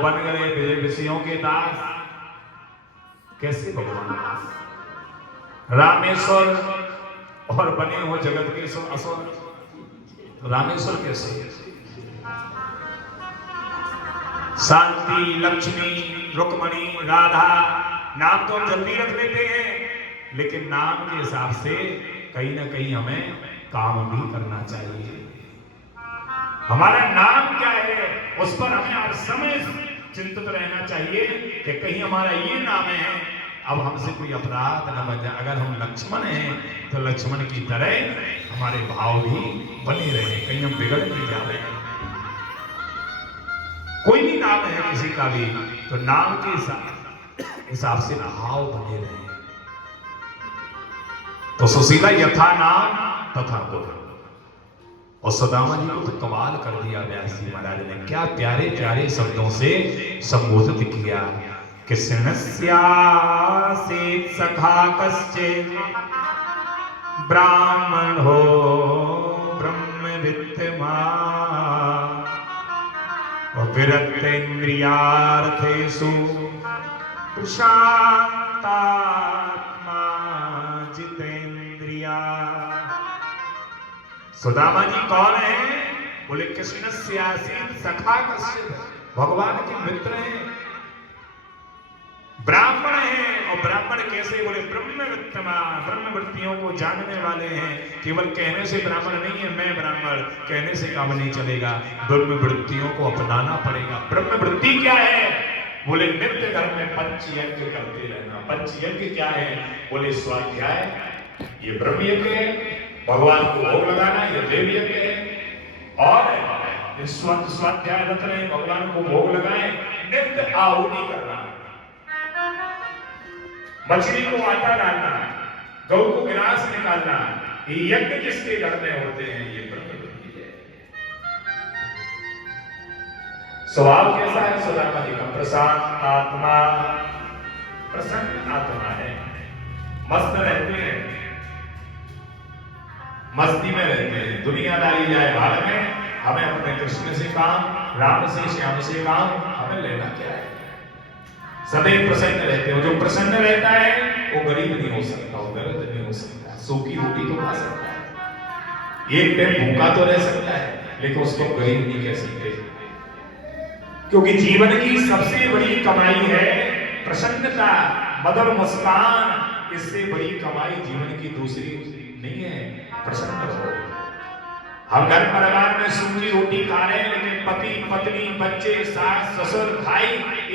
बन गए विषयों के दास। कैसे भगवान रामेश्वर और बने हो जगत के असुर। रामेश्वर कैसे? शांति, लक्ष्मी, रुक्मणी, राधा नाम तो हम जल्दी रख लेते हैं, लेकिन नाम के हिसाब से कहीं ना कहीं हमें काम भी करना चाहिए। हमारा नाम क्या है उस पर हमें हर समय चिंतित रहना चाहिए कि कहीं हमारा ये नाम है, अब हमसे कोई अपराध न बन जाए। अगर हम लक्ष्मण हैं तो लक्ष्मण की तरह हमारे भाव भी बने रहे, कहीं हम बिगड़ नहीं जा रहे हैं। कोई भी नाम है किसी का भी, तो नाम के हिसाब से भाव बने रहे। तो सुशीला यथा नाम तथा गुण। और सुदामा जी को तो कमाल कर दिया व्यास जी महाराज ने, क्या प्यारे प्यारे शब्दों से संबोधित किया। कृष्णस्यासीत् सखा कश्चित् ब्राह्मणो ब्रह्मवित्तमान् विरक्तेन्द्रियार्थेषु प्रशान्तात्मा जितेन्द्रिया। सुदामा जी कौन है? बोले कृष्णस्यासीत् सखा कश्चित्, भगवान के मित्र हैं, ब्राह्मण हैं। और ब्राह्मण कैसे? बोले ब्रह्मवित्तमान्, ब्रह्म वृत्तियों को जानने वाले हैं। केवल कहने से ब्राह्मण नहीं है मैं ब्राह्मण, कहने से काम नहीं चलेगा, ब्रह्म वृत्तियों को अपनाना पड़ेगा। ब्रह्म वृत्ति क्या है? बोले नित्य घर में पंचयज्ञ करते रहना। पंचयज्ञ क्या है? बोले स्वाध्याय, ये ब्रह्म यज्ञ है, भगवान को भोग लगाना ये देव यज्ञ है, और स्वाध्याय रत रहे, भगवान को भोग लगाए, नित्य आहुति करना, मछली को आटा डालना, गौ को गिलास निकालना, ये यज्ञ किसके घर में होते हैं? ये ब्रह्म वृत्ति है। स्वभाव कैसा है सुदामा जी का? प्रशांत आत्मा, प्रसन्न आत्मा है, मस्त रहते हैं, मस्ती में रहते हैं। दुनियादारी जाए भाड़ में, हमें अपने कृष्ण से काम, राम से, श्याम से काम, हमें लेना क्या है? सदैव प्रसन्न रहते हो। जो प्रसन्न रहता है वो गरीब नहीं हो सकता, वो दरिद्र नहीं हो सकता, सूखी रोटी तो खा सकता है, एक टाइम भूखा तो रह सकता है, लेकिन उसको गरीब नहीं कह सकते। क्योंकि जीवन की सबसे बड़ी कमाई है प्रसन्नता, मधुर मुस्कान। इससे बड़ी कमाई जीवन की दूसरी नहीं है। प्रसन्न रहो। हम घर परिवार में सूखी रोटी खा रहे हैं, लेकिन पति पत्नी बच्चे सास ससुर भाई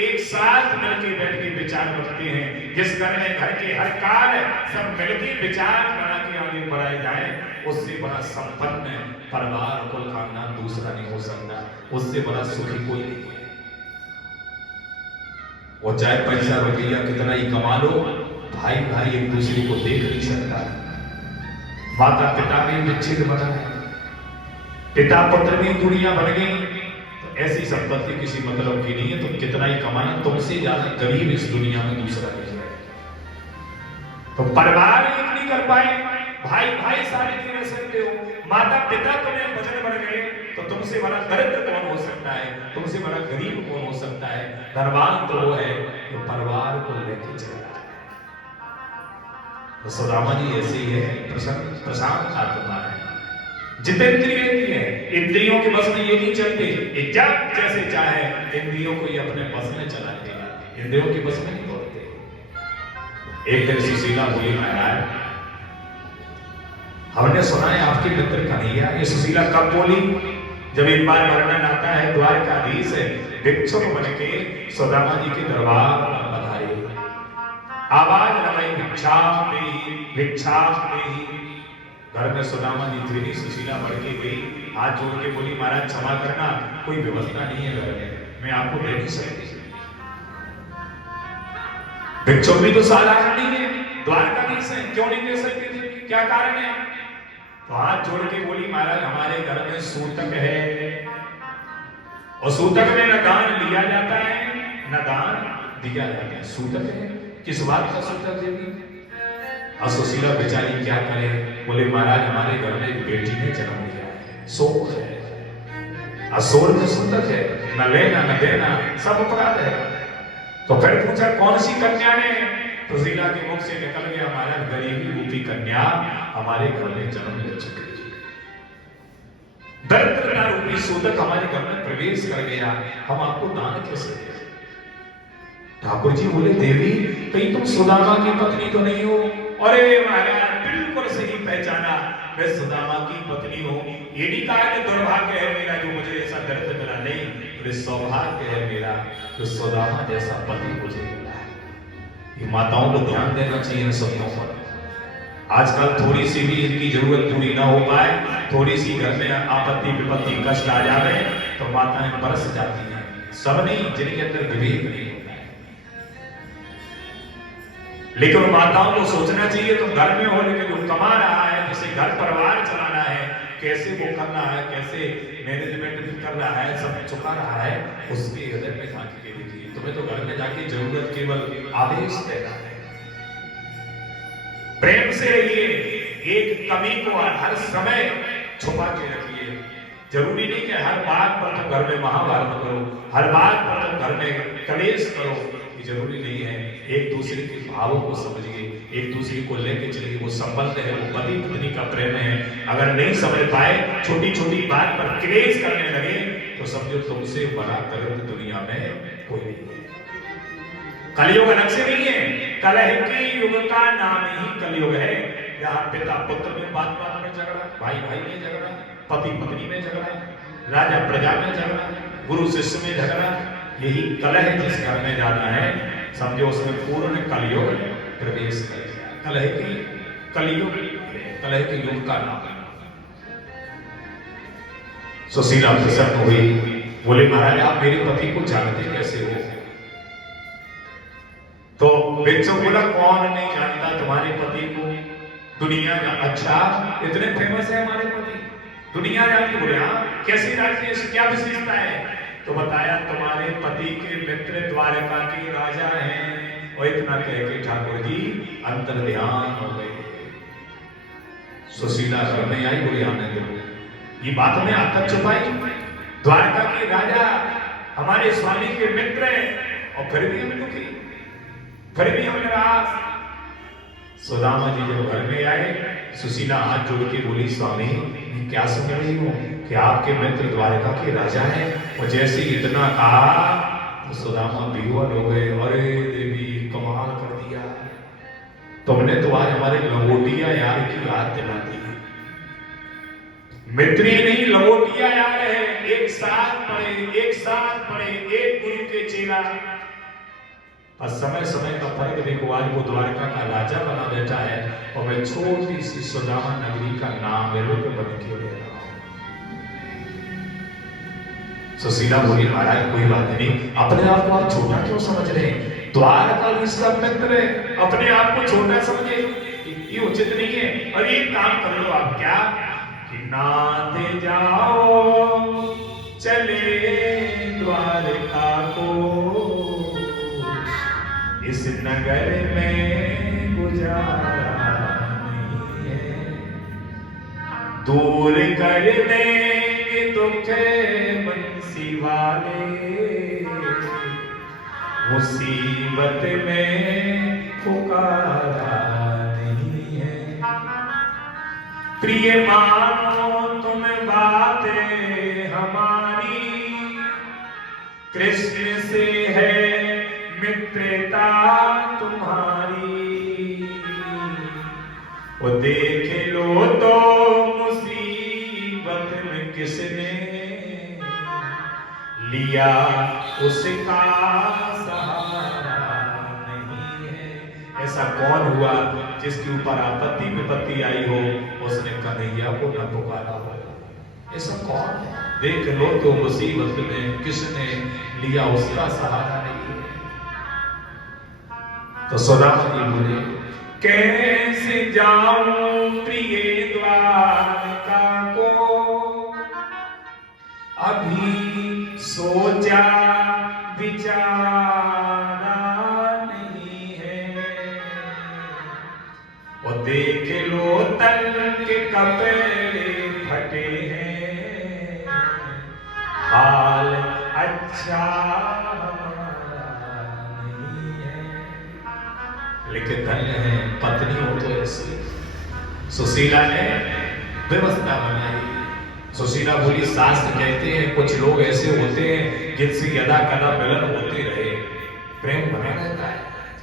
एक साथ मिलकर बैठ के विचार करते हैं। जिस घर में घर के हर कार्य सब मिलकर विचार बना के आगे बढ़ाए जाए, उससे बड़ा संपन्न परिवार कुल खानदान दूसरा नहीं हो सकता, उससे बड़ा सुखी कोई नहीं है। वो चाहे पैसा रुपया कितना ही कमा लो, भाई भाई एक दूसरे को देख नहीं सकता। माता पिता भी विच्छेद बना है, पिता पुत्र में दूरियां बढ़ गई, तो ऐसी संपत्ति किसी मतलब की नहीं है। तुम कितना ही कमाना, तुमसे ज्यादा गरीब इस दुनिया में दूसरा नहीं है। तो परिवार एक नहीं कर पाए, भाई भाई सारे नहीं रह सकते हो, माता पिता तुम्हें वजन बढ़ गए, तो तुमसे बड़ा दरिद्र कौन हो सकता है? तुमसे बड़ा गरीब कौन हो सकता है? धनवान तो वो है जो परिवार को लेके चला। तो सुदामा जी ऐसे ही है, प्रशांत आत्मा है, जितेंद्रिय नहीं है, इंद्रियों के बस में ये नहीं चलते, जब जैसे चाहे इंद्रियों को ये अपने बस में चलाते हैं, इंद्रियों के बस में नहीं बोलते। एक दिन सुशीला बोली महाराज, हमने सुना है आपके मित्र कन्हैया। ये सुशीला कब बोली? जब एक बार वर्णन आता है द्वारकाधीश भिक्षुक बन के सुदामा जी के दरबार पधारे, आवाज लगाई भिक्षा में। घर में सुदामा जी थे, सुशीला बढ़ के गई, हाथ जोड़ के बोली महाराज क्षमा करना, कोई व्यवस्था नहीं है घर में, मैं आपको दे नहीं सकती। भिक्षुक भी तो साधारण नहीं है, द्वारकाधीश है, क्यों नहीं दे सकते थे? क्या कारण है? तो हाथ जोड़ के बोली महाराज हमारे घर में सूतक है, और सूतक में न दान लिया जाता है न दान दिया जाता है। सूतक है, किस बात का सूतक देवी? और सुशीला बेचारी क्या करे? बोले महाराज हमारे घर में एक बेटी ने जन्म लिया है, शोक है, असुर में सुंदर है, न लेना न देना सब अपराध है। तो फिर पूछा कौन सी कन्या ने? तो शीला के मुख से निकल गया, हमारा गरीबी रूपी कन्या हमारे घर में जन्म ले चुकी है। दरिद्रता रूपी सूतक हमारे घर में प्रवेश कर गया, हम आपको दान कैसे दें? ठाकुर जी बोले, देवी कहीं तुम सुदामा की पत्नी तो नहीं हो? अरे महाराज बिल्कुल सही पहचाना, मैं सुदामा की पत्नी हूँ। ये नहीं कहा कि दुर्भाग्य है मेरा जो मुझे ऐसा दर्द मिला, नहीं, तो सौभाग्य है मेरा जो सुदामा जैसा पति मुझे मिला है। ये माताओं को ध्यान देना चाहिए इन शब्दों पर। आजकल थोड़ी सी भी इनकी जरूरत पूरी ना हो पाए, थोड़ी सी घर में आपत्ति विपत्ति कष्ट आ जाए तो माताएं बरस जाती हैं। सब नहीं, जिनके अंदर विवेक नहीं होता है। लेकिन माताओं को सोचना चाहिए तो घर में हो, लेकिन जो कमा रहा है, जिसे घर परिवार चलाना है, कैसे वो करना है, कैसे मैनेजमेंट कर रहा है, सब चुका रहा है, उसके हृदय में झांक के देखिए। तुम्हें तो घर में जाके जरूरत केवल आदेश देना है। प्रेम से रहिए, एक कमी को हर समय छुपा के रखिए। जरूरी नहीं कि हर बात पर तुम घर में महाभारत करो, हर बात पर तुम घर में कलेश करो, ये जरूरी नहीं है। एक दूसरे के भावों को समझिए, एक दूसरे को लेके चलिए। वो संबंध है, वो पति पत्नी का प्रेम है। अगर नहीं समझ पाए, छोटी छोटी बात पर क्लेश करने लगे, तो समझो तुमसे बड़ा दर्द दुनिया में कोई नहीं है। कलयुग अलग से नहीं है, कलह के युग का नाम ही कलयुग है। जहाँ पिता पुत्र में बात बात में झगड़ा, भाई भाई में झगड़ा, पति पत्नी में झगड़ा, राजा प्रजा में झगड़ा, गुरु शिष्य में झगड़ा, यही कलह जिस घर में जाना है, समझो उसमें पूर्ण कलयुग प्रवेश कर गया। कलह की कलयुग, कलह के युग का नाम। सुशीला प्रसन्न हुई, बोले महाराज आप मेरे पति को जानते कैसे हो? तो बेचो बोला, कौन नहीं जानता तुम्हारे पति को? दुनिया का, अच्छा इतने फेमस है हमारे पति, दुनिया जानती। बोले हाँ, कैसी जानती है, क्या विशेषता है? तो बताया तुम्हारे पति के मित्र द्वारका के राजा हैं। और इतना कह के ठाकुर जी अंतर ध्यान हो गए। सुशीला घर में आई, बोले आनंद ये बात में आकर छुपाई, द्वारका के राजा हमारे स्वामी के मित्र हैं और फिर भी हम दुखी, फिर भी हम निराश। सुदामा जी जब घर में आए, सुशीला हाथ जोड़ के बोली, स्वामी क्या सुन रही हूँ कि आपके मित्र द्वारका के राजा हैं? और जैसे इतना कहा तो सुदामा विह्वल हो गए। अरे देवी कमाल कर दिया, तुमने तो आज हमारे लंगोटिया यार की याद दिला दी। मित्री नहीं, लंगोटिया यार है, एक साथ पढ़े, एक गुरु के चेला। और समय समय का फर्क देखो, आज वो द्वारका का राजा बना बैठा है और मैं छोटी सी सुदामा नगरी का नाम मेरे को बन के ले रहा हूं। सुशीला बोली महाराज कोई बात नहीं, अपने आप को आप छोटा क्यों समझ रहे हैं? द्वारका इसका मित्र है, अपने आप को छोटा समझे, ये उचित नहीं है। और एक काम कर लो आप, क्या कि नाते जाओ चले द्वारका को, इस नगर में गुजारा नहीं है, दूर कर देंगे दुख बंसी वाले, मुसीबत में पुकारा नहीं है। प्रिय मानो तुम बातें हमारी, कृष्ण से है मित्रता तुम्हारी, वो देख लो तो मुसीबत में किसने लिया उसका सहारा नहीं है। ऐसा कौन हुआ जिसके ऊपर आपत्ति विपत्ति आई हो, उसने कन्हैया को न पुकारा हो? ऐसा कौन है? देख लो तो मुसीबत में किसने लिया उसका सहारा नहीं है। तो सुदामा जी बोले, कैसे जाऊं प्रिय द्वारका को, अभी सोचा विचारा नहीं है, और देख लो तल के कपड़े फटे हैं, हाल अच्छा नहीं है, लेकिन धन्य है पत्नी हो तो ऐसी। सुशीला ने व्यवस्था बनाई। सुशीला बोली, शास्त्र कहते हैं कुछ लोग ऐसे होते हैं जिनसे यदा कदा मिलन होते रहे, प्रेम बना रहता है,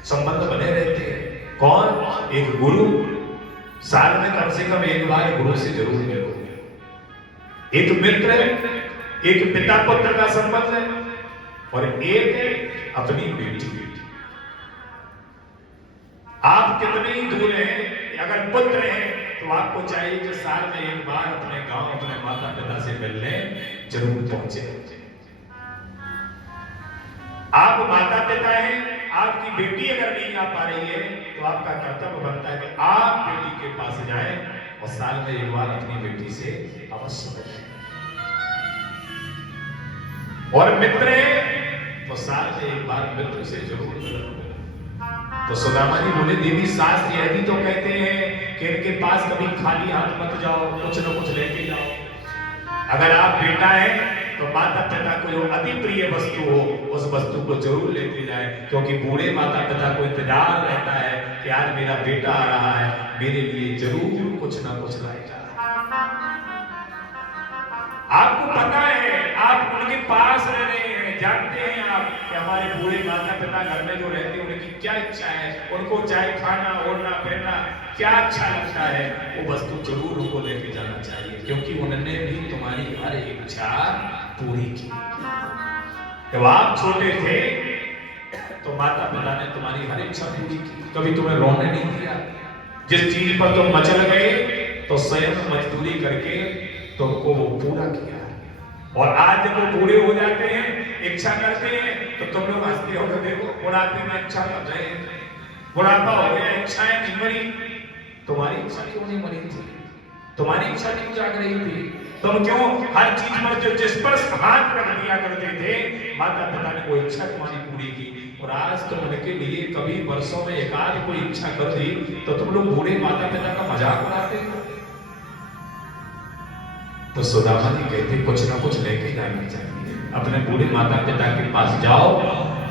संबंध बने रहते हैं। कौन? एक गुरु। साल में कम से कम एक बार गुरु से जरूर मिलो। एक मित्र है, एक पिता पुत्र का संबंध है, और एक है अपनी बेटी। आप कितने ही दूर हैं, अगर पुत्र हैं तो आपको चाहिए कि साल में एक बार अपने गांव, अपने माता पिता से मिलने जरूर पहुंचे। आप माता पिता हैं, आपकी बेटी अगर नहीं आ पा रही है तो आपका कर्तव्य बनता है कि आप बेटी के पास जाएं और साल में एक बार अपनी बेटी से अवश्य मिलें। और मित्र है तो साल में एक बार मित्र से जरूर मिलें। तो सुदामा जी बोले, देवी शास्त्र यह भी तो कहते हैं कि इनके पास कभी खाली हाथ मत जाओ, कुछ न कुछ लेके जाओ। अगर आप बेटा है तो माता पिता को जो अति प्रिय वस्तु हो उस वस्तु को जरूर लेके जाए, क्योंकि बूढ़े माता पिता को इंतजार रहता है कि आज मेरा बेटा आ रहा है, मेरे लिए जरूर कुछ ना कुछ लाएगा। आपको पता है, आप उनके पास रह रहे हैं, जानते हैं आप कि हमारे बूढ़े माता पिता घर में जो रहते हैं उनकी क्या इच्छा है, उनको चाहे खाना ओढ़ना पहनना क्या अच्छा लगता है, वो वस्तु जरूर उनको लेके जाना चाहिए, क्योंकि उन्होंने भी तुम्हारी हर इच्छा पूरी की। जब आप छोटे थे तो माता पिता ने तुम्हारी हर इच्छा पूरी की, कभी तुम्हें रोने नहीं दिया। जिस चीज पर तुम मचल गए तो स्वयं मजदूरी करके तुमको वो पूरा किया। और आज जब वो बूढ़े हो जाते हैं, इच्छा करते हैं, तो तुम लोग हंसते हो, देखो बुढ़ापे में इच्छा कर रहे हैं, बुढ़ापा हो गया, इच्छाएं नहीं मरी। तुम्हारी इच्छा क्यों नहीं मरी थी? तुम्हारी इच्छा क्यों जाग रही थी? तुम क्यों हर चीज पर जो जिस पर हाथ रख दिया करते थे, माता पिता ने वो इच्छा तुम्हारी पूरी की। और आज तुम उनके लिए कभी वर्षों में एक आध कोई इच्छा कर दी तो तुम लोग बूढ़े माता पिता का मजाक उड़ाते हो। तो सुदामा जी कहते कुछ ना कुछ लेके जाना चाहिए। अपने बूढ़े माता पिता के पास जाओ,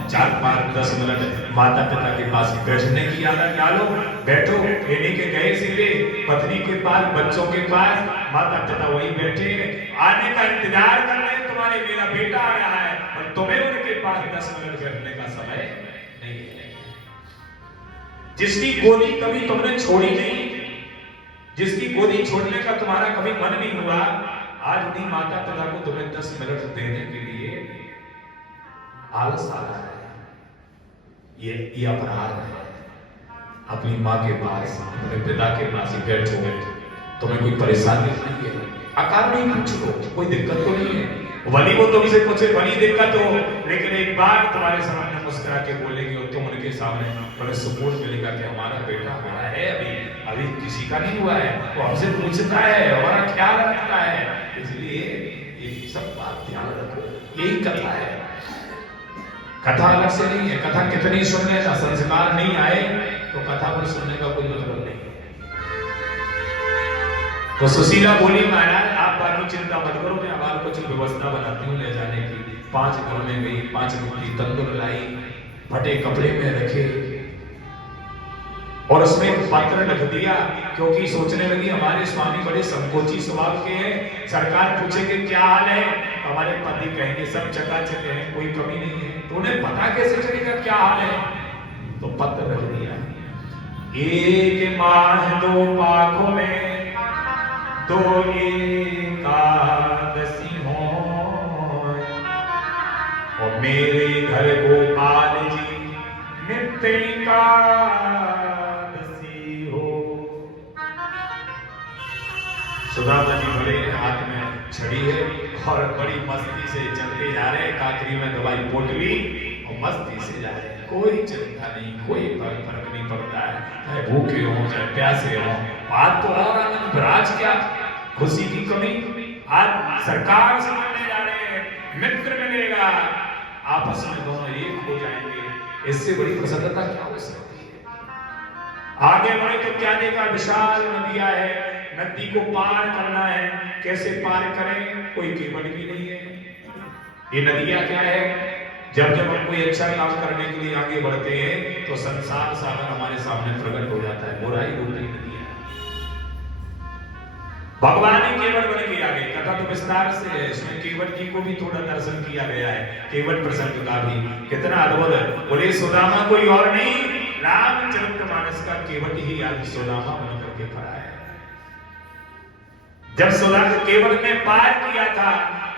4-5-10 मिनट माता पिता के पास बैठने की आदत डालो, बैठो। कहने के गए सीधे पत्नी के पास, बच्चों के पास, माता पिता वही बैठे आने का इंतजार कर रहे हैं, तुम्हारे मेरा बेटा आ रहा है, और तुम्हें उनके पास 10 मिनट बैठने का समय नहीं है। जिसकी गोदी कभी तुमने छोड़ी नहीं, जिसकी गोदी छोड़ने का तुम्हारा कभी मन नहीं हुआ, आज उन्हीं माता पिता को तुम्हें 10 मिनट देने के लिए आलस आ रहा है। ये अपराध है। अपनी माँ के पास, अपने पिता के पास ही बैठो, तुम्हें कोई परेशानी नहीं है, अकारण नहीं पूछ लो, कोई दिक्कत तो नहीं है। भली वो तुमसे पूछे बड़ी दिक्कत हो, लेकिन एक बार तुम्हारे सामने मुस्कुरा के बोलेंगे और तुम उनके सामने बड़े सुकून मिलेगा कि हमारा बेटा हमारा है, अभी किसी का नहीं हुआ है, वो हमसे पूछता है, हमारा ख्याल रखता है। इसलिए ये सब बात ध्यान रखो। यही कथा है, कथा अलग से नहीं है। कथा कितनी सुनने का संस्कार नहीं आए तो कथा पर सुनने का कोई मतलब नहीं। तो सुशीला बोली, महाराज आप बाकी चिंता मत करो, मैं आवाल कुछ व्यवस्था बनाती हूँ ले जाने की। 5 घर में गई, 5 रोटी तंदूर लाई, फटे कपड़े में रखे और उसमें एक पत्र लिख दिया, क्योंकि सोचने लगी हमारे स्वामी बड़े संकोची स्वभाव के हैं, सरकार पूछेंगे क्या हाल है, हमारे पति कहेंगे सब चकाचक है, कोई कमी नहीं है, तो उन्हें पता कैसे चलेगा क्या हाल है? तो पत्र लिख दिया, एक माह 2 पाखों में 2 एकादशी हो, और मेरे घर गोपाल जी नित्य एकादशी हो। सुदामा जी बड़े हाथ में छड़ी है और बड़ी मस्ती से चलते जा रहे हैं, काकरी में दवाई पोटली और मस्ती से जा रहे हैं। कोई चिंता नहीं, कोई फर्क नहीं पड़ता है, चाहे भूखे हो चाहे प्यासे हो। आज तो और आनंद, आज क्या खुशी की कमी, आज सरकार से मिलने जा रहे हैं, मित्र मिलेगा, आपस में दोनों एक हो जाएंगे, इससे बड़ी प्रसन्नता क्या हो सकती है? आगे बढ़े तो क्या देखा, विशाल नदियां है, नदी को पार करना है, कैसे पार करें, कोई केवल भी नहीं है। ये नदियां क्या है? जब जब हम कोई अच्छा काम करने के लिए आगे बढ़ते हैं तो संसार सागर हमारे सामने प्रकट हो जाता है। बुराई रूपी नदियां भगवान ही केवट बन के आ गए। कथा तो विस्तार से है, इसमें केवट जी को भी थोड़ा दर्शन किया गया है, केवट प्रसंग का भी। कितना अद्भुत है। बोले सुदामा कोई और नहीं, रामचरितमानस का केवट ही आज सुदामा बन करके खड़ा है। जब सुदामा केवट ने पार किया था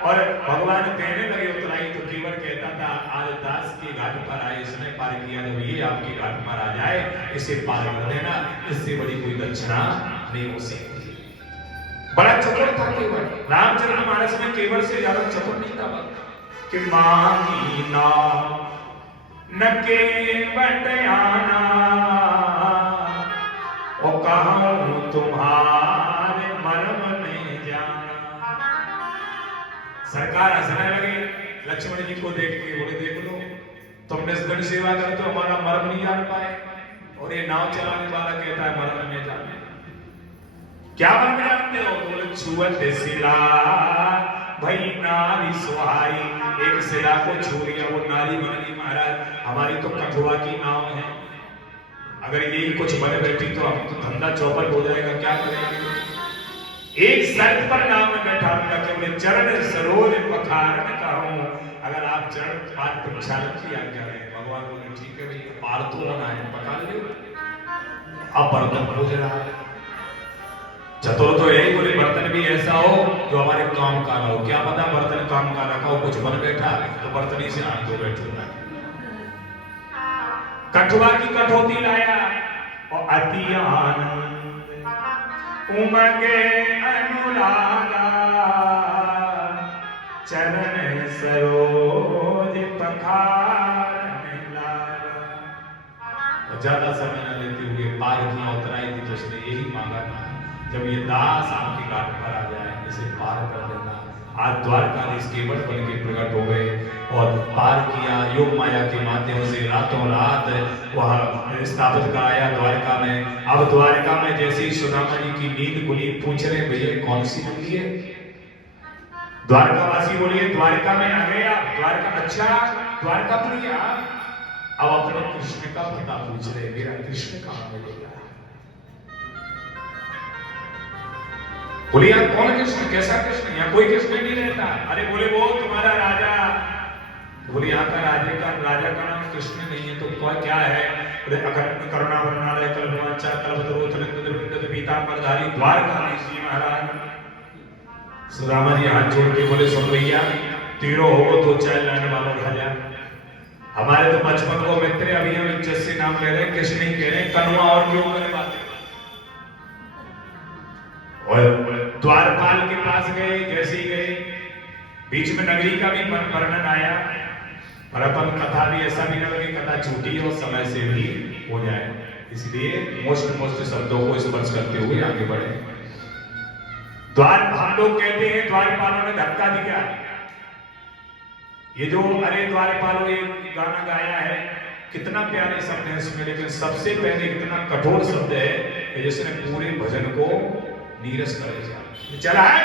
और भगवान कहने लगे उतराई, तो केवट कहता था आज दास के घाट पर आए, इसने पार किया, जब ये आपके घाट पर आ जाए इसे पार कर देना, इससे बड़ी कोई दक्षिणा नहीं हो सकती। बड़ा चतुर था केवट। रामचरितमानस में केवट से ज्यादा चतुर नहीं था कि मांगी ना न केवट आना और कहूं तुम्हारे मर्म में जाना। सरकार हंसने लगे लक्ष्मण जी को देख के, बोले देख लो तुम निष्ठुर सेवा करते हो, हमारा मर्म नहीं जान पाए, और ये नाव चलाने वाला कहता है मर्म में जाने। क्या मर्म जानते हो? बोले छुअत शिला भाई नारी सुहाई, एक शिला को छू लिया वो नारी बन गई। महाराज हमारी तो कठुआ की नाव है, अगर यही कुछ बने बैठी तो हम तो धंधा चौपट हो जाएगा, क्या करेंगे? एक शर्त पर नाम में बैठा हूं कि मैं चरण सरोज पखारन कहूं, अगर आप चरण पाद प्रक्षालन की आज्ञा करें। भगवान बोले ठीक है भाई, पार तो होना है, पका लो। अब बर्तन खोज रहा है। चतुर तो यही बोले बर्तन भी ऐसा हो जो हमारे काम का ना हो। क्या पता बर्तन काम का ना हो, कुछ बन बैठा तो बर्तन ही से हाथ धो बैठूंगा। कठुआ की कठौती लाया और अति आनंद उमगे अनुरागा, चरण सरोज पखारने लगा। ज्यादा समय न लेते हुए पार किया, उतराई थी तो उसने यही मांगा था, जब ये दास आपके घाट पर आ जाए इसे पार कर देना। आज द्वारकाधीश केवट बन के प्रकट हो गए और पार किया। योग माया के माध्यम से रातों रात वह स्थापित कराया द्वारका में। अब द्वारका में जैसे ही सुदामा जी की नींद खुली, पूछ रहे भैया कौन सी नगरी है? द्वारकावासी बोलिए द्वारका में आ गया। द्वारका अच्छा द्वारकापुरी। अब अपने कृष्ण का पता पूछ रहे, मेरा कृष्ण कहां मिलेगा? बोले यार कौन कृष्ण, कैसा कृष्ण? यहाँ कोई कृष्ण नहीं रहता। अरे बोले वो तुम्हारा राजा। बोले यहाँ का राजा का नाम कृष्ण नहीं है तो क्या है? करुणा वर्णालय कल्पवांचा कल्पतरुत्तरविंदत पीतांबरधारी द्वारकाधीश जी महाराज। सुदामा जी हाथ जोड़ के बोले सुन भैया, तीनों हो तो चाय लाने वाला राजा। हमारे तो बचपन को मित्र, अभी हम इज्जत से नाम ले रहे हैं, कृष्ण ही कह रहे हैं, कनुआ और क्यों करे बातें। और द्वारपाल के पास गए, जैसे ही गए बीच में नगरी का भी वर्णन आया, और अपन कथा भी ऐसा भी न लगे कथा छूटी हो, समय से भी हो जाए, इसलिए मोस्ट शब्दों को स्पर्श करते हुए आगे बढ़े। हम लोग कहते हैं द्वारपालों ने धक्का दिया। ये जो अरे द्वारपालों ये गाना गाया है, कितना प्यारे शब्द है इसमें, लेकिन सबसे पहले इतना कठोर शब्द है जिसने पूरे भजन को नीरस करे चला है।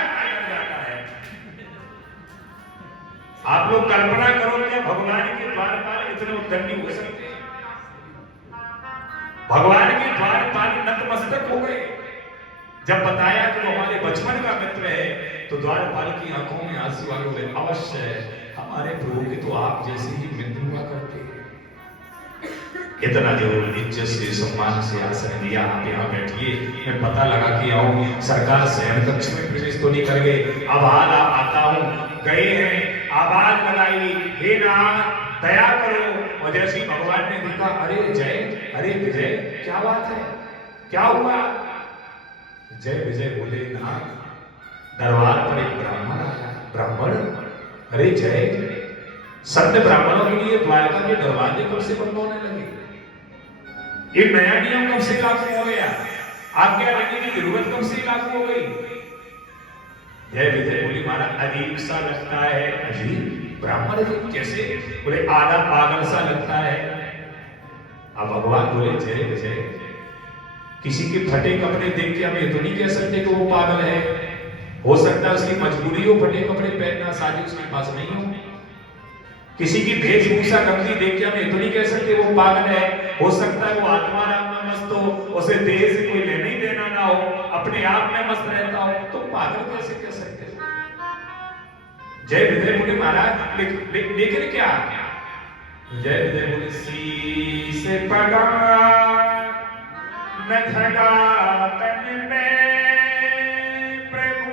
आप लोग कल्पना करो क्या भगवान के द्वारपाल इतने उद्दंडी हो सकते हैं? भगवान के द्वारपाल नतमस्तक हो गए। जब बताया कि वो हमारे बचपन का मित्र है तो द्वारपाल की आंखों में आंसू आ गए। अवश्य हमारे प्रभु के तो आप जैसे ही मित्र हुआ करते हैं। इतना जो इज्जत से सम्मान से आसन दिया, आप यहाँ बैठिए, मैं पता लगा कि आऊं, सरकार शयन कक्ष में प्रवेश तो नहीं कर गए। अब हाल आता हूं, गए हैं, आवाज लगाई, हे नाथ दया करो। और जैसे ही भगवान ने देखा, अरे जय, अरे विजय, क्या बात है, क्या हुआ? जय विजय बोले, नाथ दरबार पर एक ब्राह्मण आया। ब्राह्मण? अरे जय, सत्य ब्राह्मणों के लिए द्वारका के दरवाजे कब से बंद होने लगे? ये नया नियम कब से लागू हो गया? आज्ञा देने की जरूरत कब से लागू हो गई? जय विजय बोली, महाराज अजीब सा लगता है। अजीब? ब्राह्मण अजीब कैसे? बोले आधा पागल सा लगता है। अब भगवान बोले, जय विजय, किसी के फटे कपड़े देख के हम ये तो नहीं कह सकते कि वो पागल है। हो सकता है उसकी मजबूरी हो फटे कपड़े पहनना, शादी उसके पास नहीं हो, किसी की वेशभूषा गंदी देख के हम ये तो नहीं कह सकते वो पागल है। हो सकता है वो आत्मा राम में मस्त हो, उसे देह से कोई लेना ही देना ना हो, अपने आप में मस्त रहता हो, तो पागल कैसे कह सकते हैं? जय विजय बोले महाराज, लेकिन क्या जय विजय बोले शीश पड़ा न धगा तन में प्रभु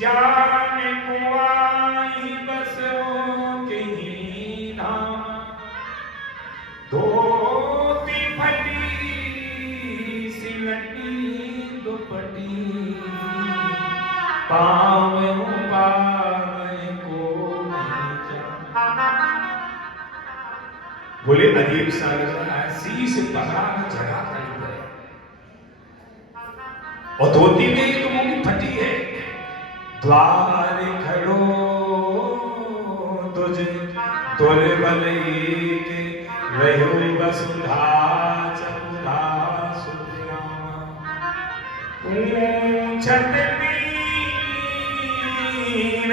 जाने को आई बस कहीं ना, धोती फटी सिलटी दुपटी पावे को नहीं जा। बोले अजीब सा लग रहा है, शीश पकड़ा जगह कहीं है और धोती में तो वो भी फटी है। द्वार खड़ो तुझे दुर्बल के रहो वसुधा चंदा ऊंचत मीन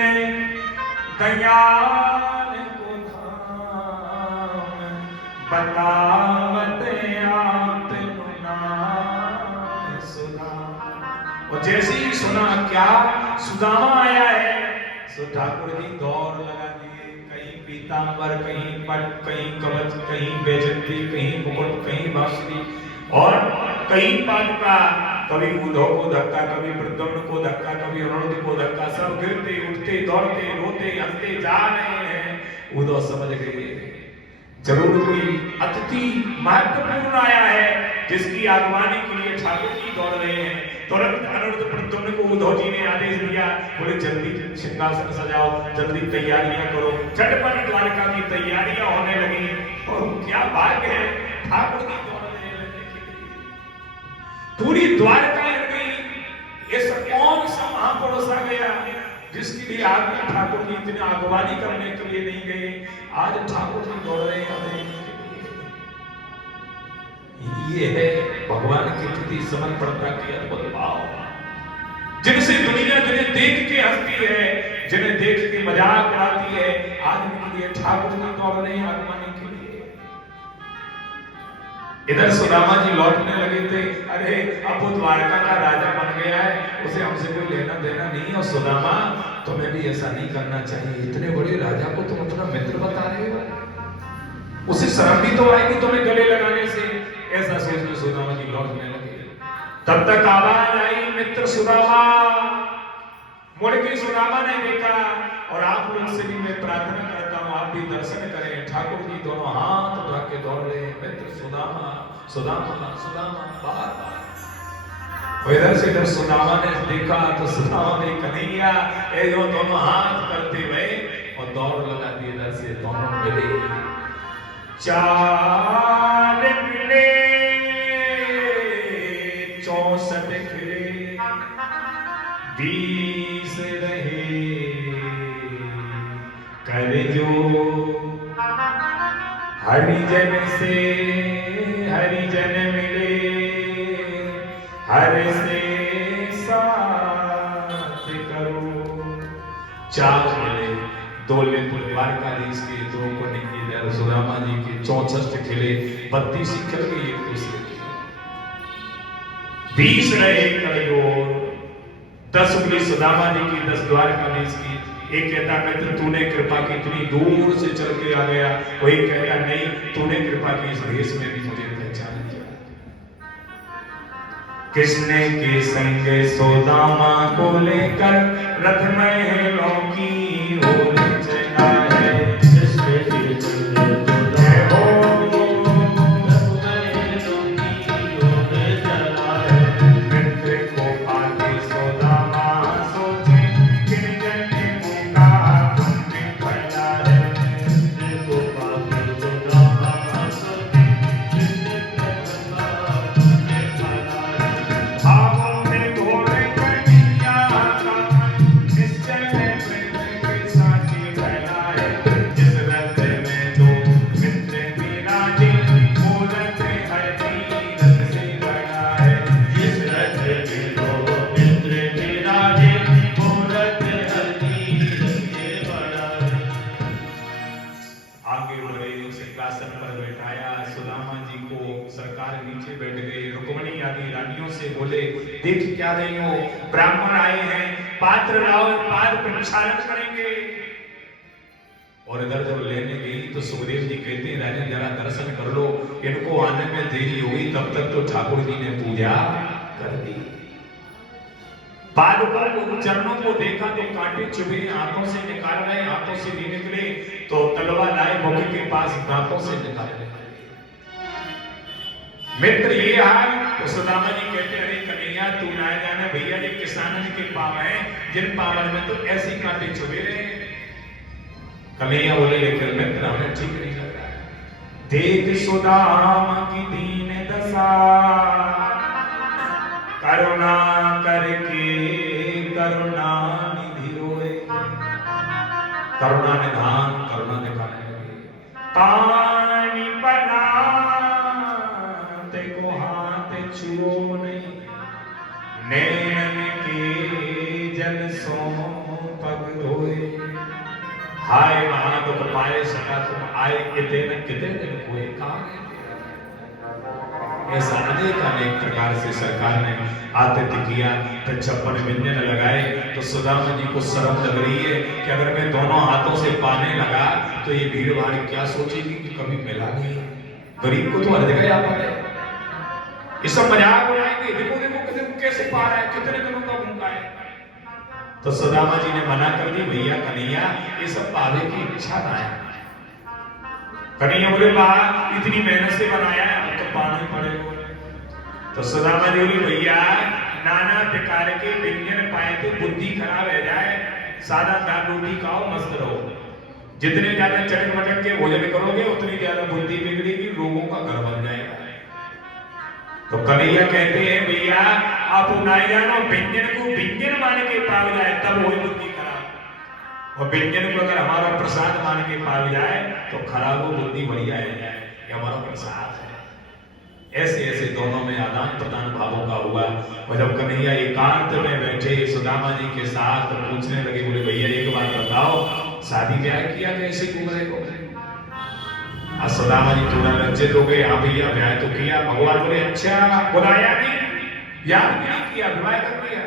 दयाल को धाम बतावत आप नाम सुना। और जैसे ही सुना क्या सुदामा आया है, सो ठाकुर जी दौड़ लगा दिए, कहीं पीतांबर, कहीं पट, कहीं कवच, कहीं बैजंती, कहीं मुकुट, कहीं बांसुरी और कहीं पादुका। कभी उद्धव को धक्का, कभी प्रद्युम्न को धक्का, कभी अरुण को धक्का, सब गिरते उठते दौड़ते रोते हंसते जा रहे हैं। उद्धव समझ गए जरूर कोई अतिथि महत्वपूर्ण आया है जिसकी आगवानी के लिए ठाकुर जी दौड़ रहे हैं। तुरंत अनिरुद्ध प्रद्युम्न को उद्धव जी ने आदेश दिया, बोले जल्दी सिंहासन सजाओ, जल्दी तैयारियां करो। झटपट द्वारका की तैयारियां होने लगी और क्या भाग्य है, ठाकुर जी दौड़ रहे हैं। पूरी द्वारका हिल गई। ऐसा कौन सा महापुरुष आ गया जिसके लिए आगे ठाकुर जी इतने आगवानी करने के लिए नहीं गए, आज ठाकुर जी दौड़ रहे हैं। ये है भगवान के प्रति समर्पणता की अद्भुत भाव, जिनसे दुनिया जिन्हें देख के हंसती है, जिन्हें देख के मजाक उड़ाती है, आज उनके लिए ठाकुर जी दौड़ रहे हैं आगवानी के लिए। इधर सुदामा जी लौटने लगे थे, अरे अब वो द्वारका का राजा बन गया है, उसे हमसे कोई लेना देना नहीं। और सुदामा तुम्हें भी ऐसा नहीं करना चाहिए, इतने बड़े राजा को तुम अपना मित्र बता रहे हो, उसे शर्म भी तो आएगी तुम्हें गले लगाने से। ऐसा सोच के सुदामा जी लौटने लगे। तब तक आवाज आई, मित्र सुदामा। मुड़ के सुदामा ने देखा और आप लोग से भी मैं प्रार्थना करता हूं आप भी दर्शन करें। ठाकुर जी दोनों हाथ उठा के दौड़ रहे, मित्र सुदामा सुदामा सुदामा बार बार। इधर से जब सुदामा ने देखा तो सुदामा ने कन्हैया ये दोनों हाथ करते हुए और दौड़ लगा दी। इधर से दोनों मिले, चार मिले 64 खिले 20 रहे कर जो हरिजन से हरिजन मिले, हर से साथ करो। चार मिले, 2 द्वारकाधीश के, 2 को सुदामा जी के, 64 खिले 32 खिल गई एक दूसरे की, 20 रहे कलयोर, 10 मिली सुदामा जी की, 10 द्वारकाधीश की। एक कहता मित्र तूने कृपा की, इतनी दूर से चल के आ गया। वही कहता नहीं, तूने कृपा की, इस भेष में भी मुझे पहचान किया। कृष्ण के संग सुदामा को लेकर रथ में लौकी हो चला है। साथ आसन पर बैठाया, सुदामा जी को सरकार नीचे बैठ गए, रुक्मणी आदि रानियों से बोले देख क्या रही हो, ब्राह्मण आए हैं, पात्र लाओ, पाद प्रक्षालन करेंगे। और इधर जब लेने गई तो सुखदेव जी कहते हैं राजा जरा दर्शन कर लो, इनको आने में देरी हुई तब तक तो ठाकुर जी ने पूजा कर दी। पादुका को चरणों को देखा तो कांटे चुभे, हाथों से निकाल रहे, हाथों से नहीं निकले तो तलवार लाए मुख के पास दांतों से निकाल रहे। मित्र ये हाल तो सुदामा जी कहते अरे कन्हैया तू ना जाने भैया ये किसान जी के पाव है, जिन पावन में तो ऐसे कांटे चुभे रहे। कन्हैया बोले लेकिन मित्र हमें ठीक नहीं लग रहा है। देख सुदामा की दीन दशा, करुणा करके करुणा निधि रोए। करुणा निधान करुणा दिखाने लगे। पानी पना ते को हाथ छुओ नहीं, नैन के जल सो पग धोए। हाय महा दुख पाए सका तुम आए कितने न कितने दिन हुए, कहाँ ऐसा अनेक प्रकार से सरकार ने आतिथ्य किया। फिर 56 व्यंजन लगाए तो सुदामा जी को शर्म लग रही है कि अगर मैं दोनों हाथों से पाने लगा तो ये भीड़ भाड़ क्या सोचेगी कि कभी मिला नहीं, गरीब को तो हर जगह आ पाता है। ये सब मजाक उड़ाएंगे, देखो देखो कैसे पा रहा है, कितने दिनों का भूखा है। तो सुदामा जी ने मना कर दी, भैया कन्हैया ये सब पावे की इच्छा ना है। कन्हैया बोले बा इतनी मेहनत से बनाया है तो पाना ही पड़ेगा। तो सुदामा जी बोले भैया नाना प्रकार के व्यंजन पाए तो बुद्धि खराब रह जाए, सादा दाल रोटी खाओ मस्त रहो। जितने ज्यादा चटक मटक के भोजन करोगे उतनी ज्यादा बुद्धि बिगड़ेगी, लोगों का घर बन जाएगा। तो कन्हैया कहते हैं भैया आप ना जानो व्यंजन को व्यंजन मान के पाव जाए तब वही बुद्धि खराब, और व्यंजन को अगर हमारा प्रसाद मान के पाव जाए तो खराब हो बुद्धि बढ़िया है, ये हमारा प्रसाद है। ऐसे ऐसे दोनों में आदान प्रदान भावों का हुआ। और जब कन्हैया एकांत में बैठे सुदामा जी के साथ तो पूछने लगे, बोले भैया एक बात बताओ शादी ब्याह किया कैसे घूम रहे हो? सुदामा जी थोड़ा लज्जित हो गए, हाँ भैया ब्याह तो किया। भगवान बोले अच्छा बुलाया नहीं, याद नहीं किया, विवाह कर दिया।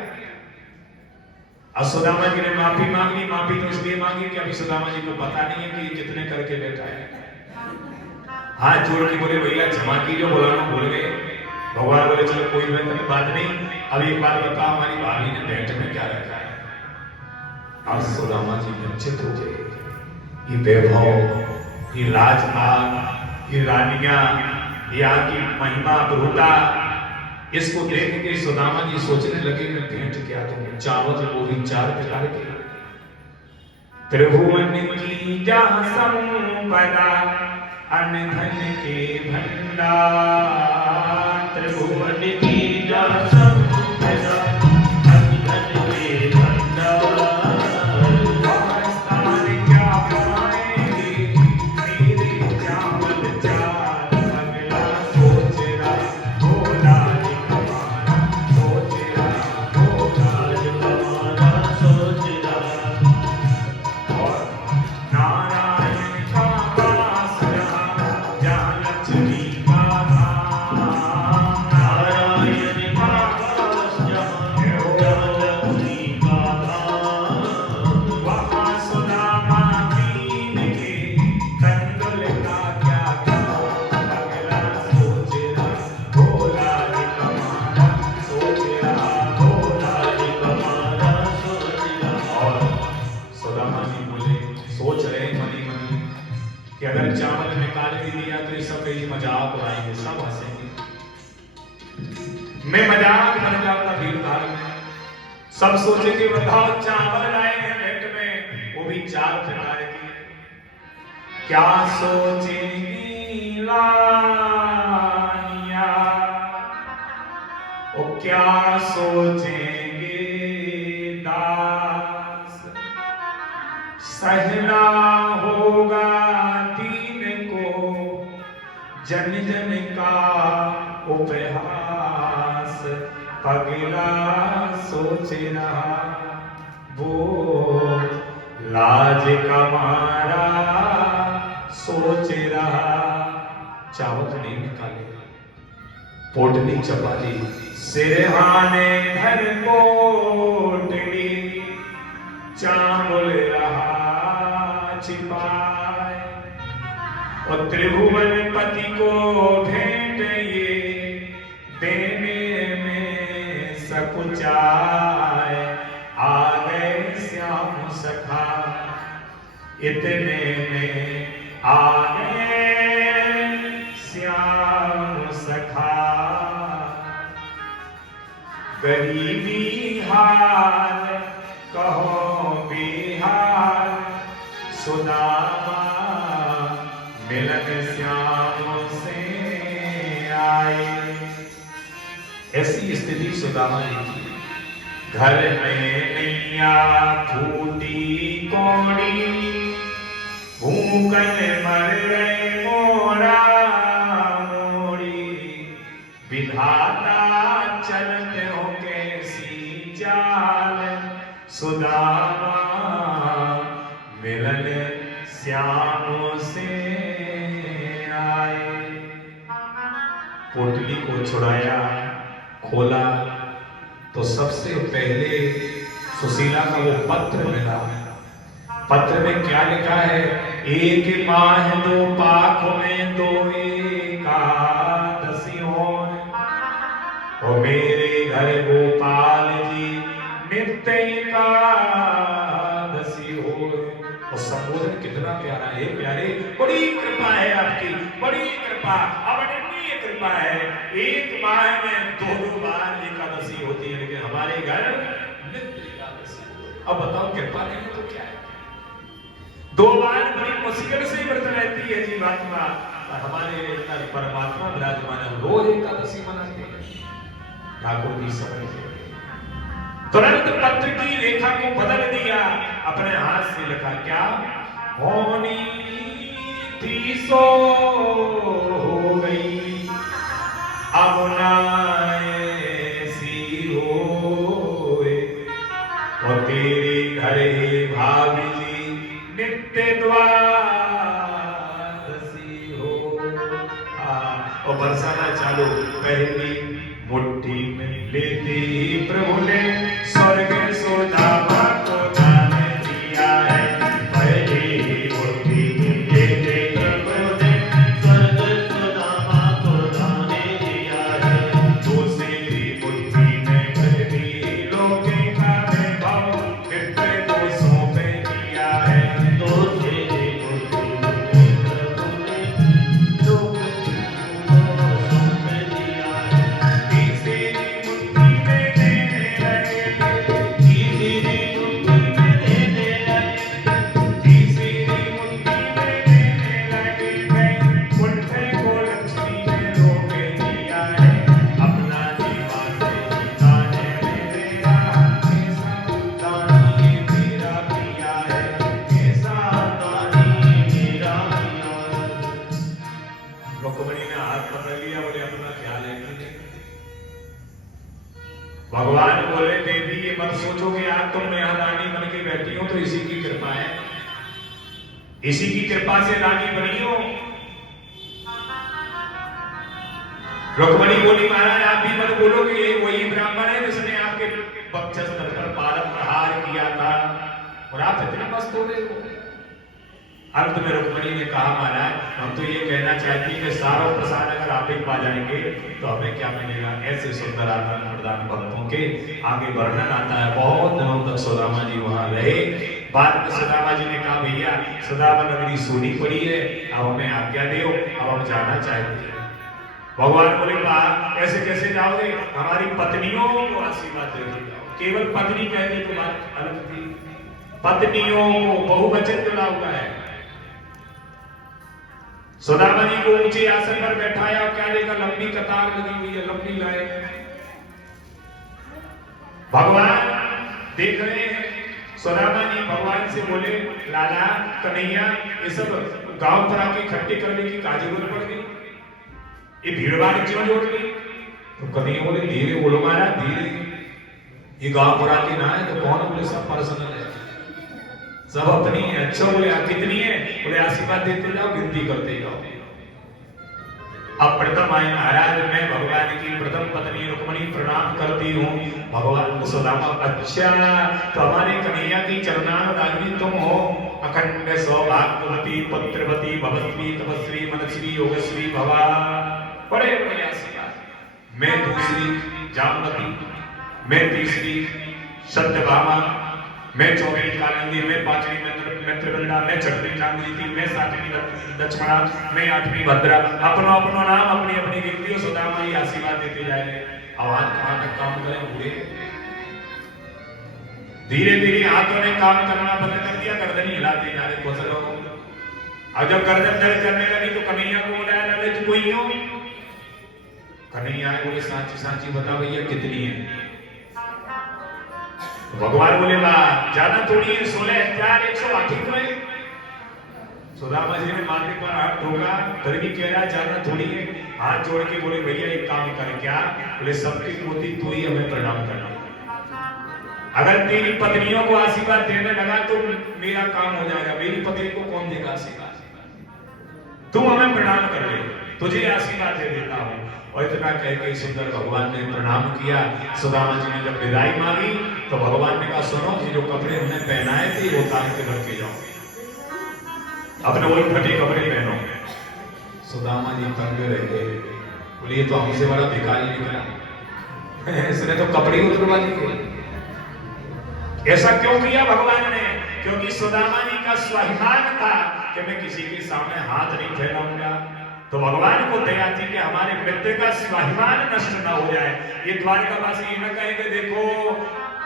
सुदामा जी ने माफी मांग ली। माफी तो इसलिए मांगी कि अभी सुदामा जी को पता नहीं है कि जितने करके बैठा है। हाथ जोड़ के बोले भैया क्षमा कीजिए, बुलाना भूल गए। भगवान बोले चलो कोई बात नहीं, अब एक बात बताओ हमारी भाभी ने भेंट में क्या रखा है? आज सुदामा जी लज्जित हो गए। ये वैभव, ये राजपाल, ये रानियां, यहाँ की महिमा प्रभुता, इसको देख के सुदामा जी सोचने लगे मैं भेंट क्या दूं। चावल पूरी 4 प्रकार के, त्रिभुवन की जहाँ संपदा अन्न धन के भंडार, त्रिभुवन की जहाँ संपदा अन्न धन के भंडार। कि अगर चावल निकाल के दिया तो ये सब कहीं मजाक उड़ाएंगे, सब हंसेंगे, मैं मजाक बन जाऊंगा भीड़ भाड़ में। सब सोचेंगे बताओ चावल लाए हैं भेंट में, वो भी 4 प्रकार के। क्या सोचेंगी रानिया, वो क्या सोचेंगे दास, सहना होगा जन जन का उपहास। पगला सोच रहा वो लाज का मारा सोच रहा। चावल नहीं निकाले, पोटली चपाली सिरहाने धर पोटली, चावल रहा छिपाए, और त्रिभुवन पति को भेंट ये देने में सकुचाए, आ गए श्याम सखा इतने में, आ गए श्याम सखा, गरीबी हाल कहो बिहार, सुदामा मिलन श्याम से आए। ऐसी स्थिति सुदामा जी की। घर में नैया फूटी कौड़ी, भूखन मर गए मोरा मोड़ी, विधाता चलते हो कैसी चाल, सुदामा मिलन श्याम से आए। पोटली को छुड़ाया, खोला तो सबसे पहले सुशीला का वो पत्र मिला। पत्र में क्या लिखा है? एक माह दो पाख में दो एकादशी हो, और मेरे घर गोपाल जी नित्य एकादशी हो। और संबोधन कितना प्यारा है, प्यारे, बड़ी कृपा है आपकी, बड़ी कृपा, अवडनीय कृपा है। एक माह में दो बार एकादशी होती है, लेकिन हमारे घर नित्य एकादशी। अब बताओ कृपा नहीं है तो क्या है? दो बार बड़ी मुश्किल से व्रत रहती है जीवात्मा, और हमारे परमात्मा विराजमान है, रोज एकादशी मनाते हैं। ठाकुर जी समझ तुरंत पत्र की रेखा को बदल दिया, अपने हाथ से लिखा क्या? होनी थी सो हो गई, अब ना ऐसी होए, और तेरे घर ही भाभी जी नित्य द्वादशी हो। और बरसाना चालू, पहली मुट्ठी में लेते ही प्रभु ने स्वर्ग सुदामा को दान दिया है। पहली मुट्ठी में लेते प्रभु ने स्वर्ग सुदामा को दान दिया है। दूसरी मुट्ठी में पृथ्वी लोके का वैभव मित्र को सौंप दिया है। दूसरी मुट्ठी में प्रभु ने लोक भगवान बोले देवी ये मत सोचो कि आज तुम यहाँ रानी बन के बैठी हो तो इसी की कृपा है, इसी की कृपा से रानी बनी हो। रुक्मणी बोली महाराज आप भी मत बोलो कि ये वही ब्राह्मण है जिसने आपके वक्षस्थल पर पारक प्रहार किया था और आप इतने मस्त हो गए हो। अंत में रुक्मणी ने कहा महाराज हम तो ये कहना चाहती है कि सारों प्रसाद अगर आप एक पा जाएंगे तो हमें क्या मिलेगा। ऐसे सुंदर आदान प्रदान भक्तों के आगे वर्णन आता है। बहुत दिनों तक सुदामा जी वहां रहे। बाद में सुदामा जी ने कहा भैया सुदामा नगरी सोनी पड़ी है, अब हमें आज्ञा दो, अब हम जाना चाहते हैं। भगवान बोले ऐसे कैसे जाओगे, हमारी पत्नियों को आशीर्वाद दे जाओ। केवल पत्नी कहने तो बात अलग थी, पत्नियों को बहुवचन चुना हुआ है। सुदामा जी को ऊंचे आसन पर बैठाया और क्या देखा लंबी कतार लगी हुई है, लंबी लाइन। भगवान देख रहे हैं। सुदामा जी भगवान से बोले लाला कन्हैया ये सब गांव पर आके इकट्ठे करने की काजी जरूरत पड़ गई, ये भीड़ भाड़ क्यों जोड़ ली? तो कन्हैया बोले धीरे बोलो महाराज धीरे, ये गांव पर आके ना है तो कौन? बोले सब पर्सनल है, सब अपनी है। अच्छा बोले कितनी है? बोले आशीर्वाद देते जाओ गिनती करते जाओ। फरमाए महाराज मैं भगवान की प्रथम पत्नी रुक्मणी प्रणाम करती हूँ। भगवान सुदामा अच्छा तो हमारे कन्हैया की चरणानुरागिनी तुम हो, अखंड सौभाग्यवती पत्रवती भवस्वी तपस्वी मनस्वी योगस्वी भवा। बड़े बड़े आशीर्वाद। मैं दूसरी जामवती, मैं तीसरी सत्यभामा, मैं चौथी कालिंदी, मैं पांचवी मित्रवृंदा, मैं छठवीं जागृति, मैं सातवीं लक्ष्मणा, मैं आठवीं भद्रा। अपनो अपनो नाम अपनी अपनी गिनती और सुदामा जी आशीर्वाद देते जा रहे। आवाज कहां तक काम करें बूढ़े? धीरे धीरे हाथों ने काम करना बंद कर दिया, गर्दन हिलाते जा रहे। खुश रहो। अब जब गर्दन दर्द करने लगी तो कन्हैया को बुलाया, ललित कोई हो? कन्हैया है, बोले सांची सांची बता भैया कितनी है? भगवान बोले बात ज्यादा थोड़ी है, 16,108 तो है। सुदामा जी ने माथे पर हाथ ठोका, फिर भी कह रहा ज्यादा थोड़ी है। हाथ जोड़ के बोले भैया एक काम कर, क्या? बोले सबकी पोती तू ही हमें प्रणाम करना। अगर तेरी पत्नियों को आशीर्वाद देने लगा तो मेरा काम हो जाएगा। मेरी पत्नी को कौन देगा आशीर्वाद? तू हमें प्रणाम कर ले, तुझे आशीर्वाद दे देता हूं। और इतना कह के सुंदर भगवान ने प्रणाम किया। सुदामा जी ने जब विदाई मांगी तो भगवान ने कहा सुनो, ये जो कपड़े हमने पहनाए थे वो उतार के रख के जाओ, अपने वही फटे कपड़े पहनो। सुदामा जी तंग रह गए, बोले ये तो हमसे बड़ा भिखारी निकला, इसने तो कपड़े उतरवा दिए। ऐसा क्यों किया भगवान ने? क्योंकि सुदामा जी का स्वाभिमान था कि मैं किसी के सामने हाथ नहीं फैलाऊंगा। तो भगवान को दया थी कि हमारे मित्र का स्वाभिमान नष्ट न हो जाए। ये द्वारकावासी ये न कहेंगे देखो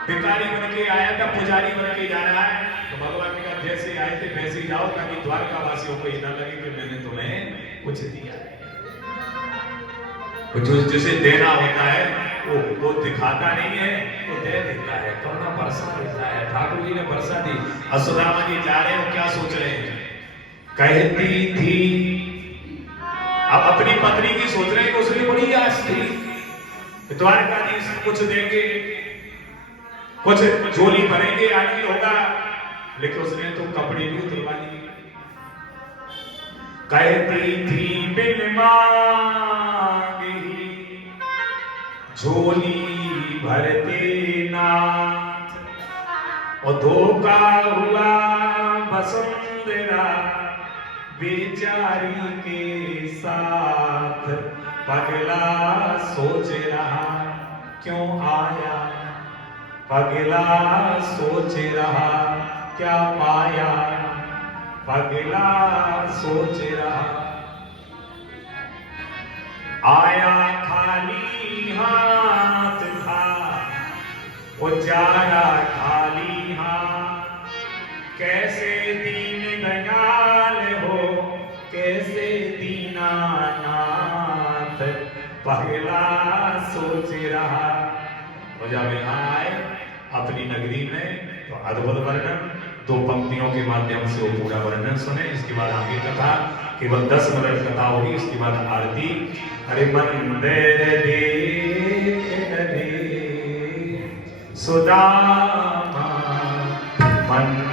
भिखारी बन के आया था, पुजारी बन के जा रहा है। तो भगवान ने कहा जैसे आए थे वैसे ही जाओ, ताकि द्वारकावासियों को ये न लगे कि मैंने तुम्हें कुछ दिया है। जो जिसे देना होता है वो दिखाता नहीं है, वो दे देता है, करुणा बरसा देता है। ठाकुर जी ने बरसा दी। सुदामा जी जा रहे हो, क्या सोच रहे हैं? कहती थी अब अपनी पत्नी की सोच रहे हैं कि उसकी बड़ी आस थी द्वारकाधीश कुछ देंगे, कुछ झोली भरेंगे, आदमी होगा, लेकिन उसने तो कपड़े भी उतरवा लिए। कहती थी बिन मांगे झोली भरते नाथ, और धोखा हुआ वसुंधरा बेचारी के साथ। पगला सोच रहा क्यों आया, पगला सोच रहा क्या पाया, पगला सोच रहा। आया खाली हाथ था, वो जा रहा खाली हाथ। कैसे दीन दयाल हो, कैसे दीनानाथ, पगला सोच रहा। और जब यहाँ आए अपनी नगरी में तो अद्भुत वर्णन, 2 पंक्तियों के माध्यम से वो पूरा वर्णन सुने। इसके बाद आगे कथा केवल 10 मिनट कथा होगी, इसके बाद आरती। अरे मंदिर देख सुदामा, मंदिर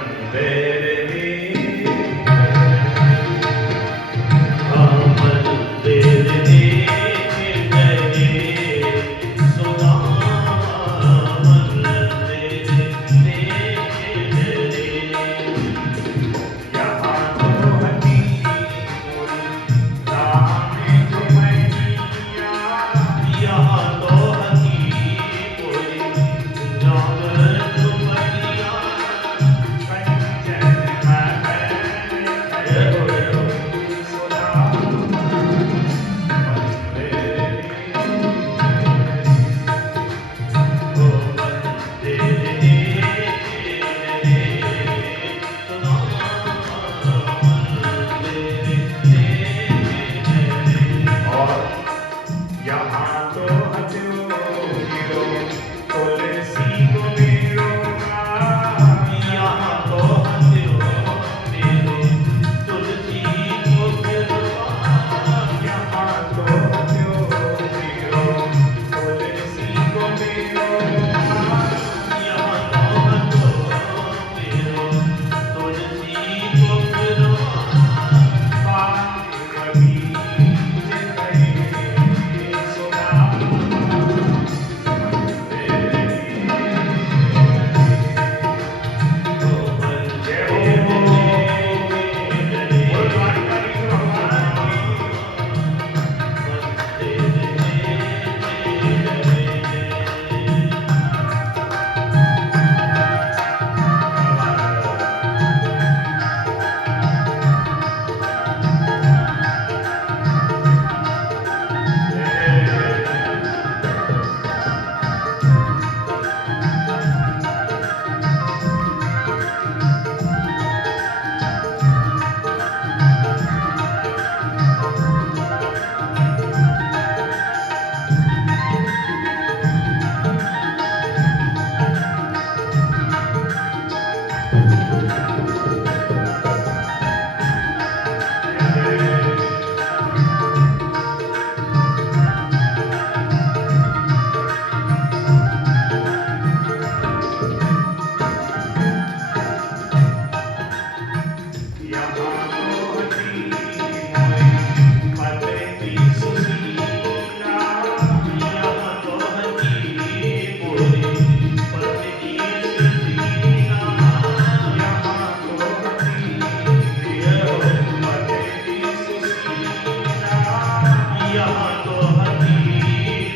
यहाँ तो हती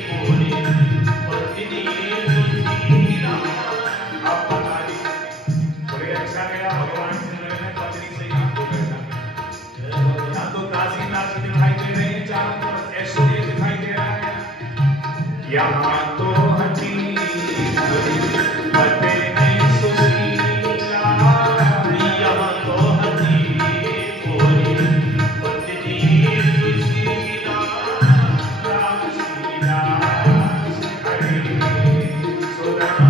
पूरी पत्नी सुशीला। अब बताइए, बड़े अच्छा गया भगवान से मैंने पत्नी से यहाँ तो बैठा, यहाँ तो दासी दासी दिखाई दे रहे हैं, चारों तरफ ऐश्वर्य दिखाई दे रहा है। यहाँ तो हती पूरी पत्नी सुशीला। यहाँ तो हती पूरी पत्नी सुशीला। राम श्री दास हरि सुदामा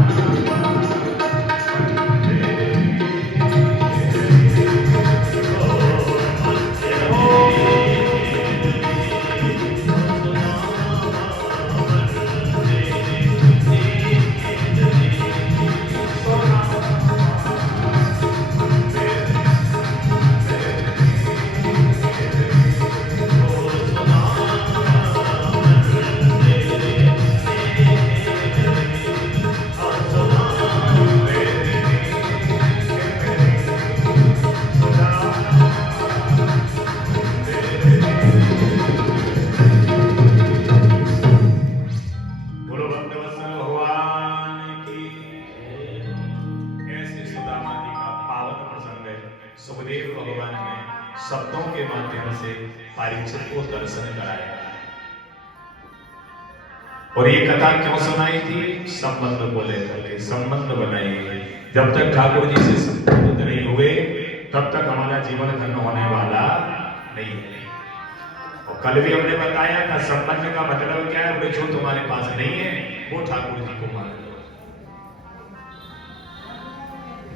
बोलो भक्तवत्सल भगवान की। ऐसे सुदामा जी का पावन प्रसंग है। सुखदेव भगवान ने शब्दों के माध्यम से परीक्षित को दर्शन कराया। और ये कथा क्यों सुनाई थी? संबंध को लेकर के संबंध बनाइए। जब तक ठाकुर जी से संबंध नहीं हुए तब तक हमारा जीवन धन्य होने वाला नहीं है। और कल भी हमने बताया था संबंध का मतलब क्या है। जो तुम्हारे पास नहीं है वो ठाकुर जी को मान लो।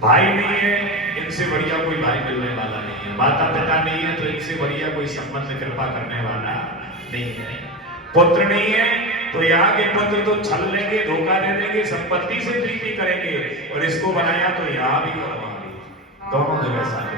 भाई नहीं है, इनसे बढ़िया कोई भाई मिलने वाला नहीं है। माता पिता नहीं है तो इनसे बढ़िया कोई संबंध कृपा करने वाला नहीं है। पुत्र नहीं है तो यहाँ के पुत्र तो छल लेंगे, धोखा दे देंगे, संपत्ति से प्रीति करेंगे। और इसको बनाया तो यहाँ भी और वहां भी, दोनों जगह सारे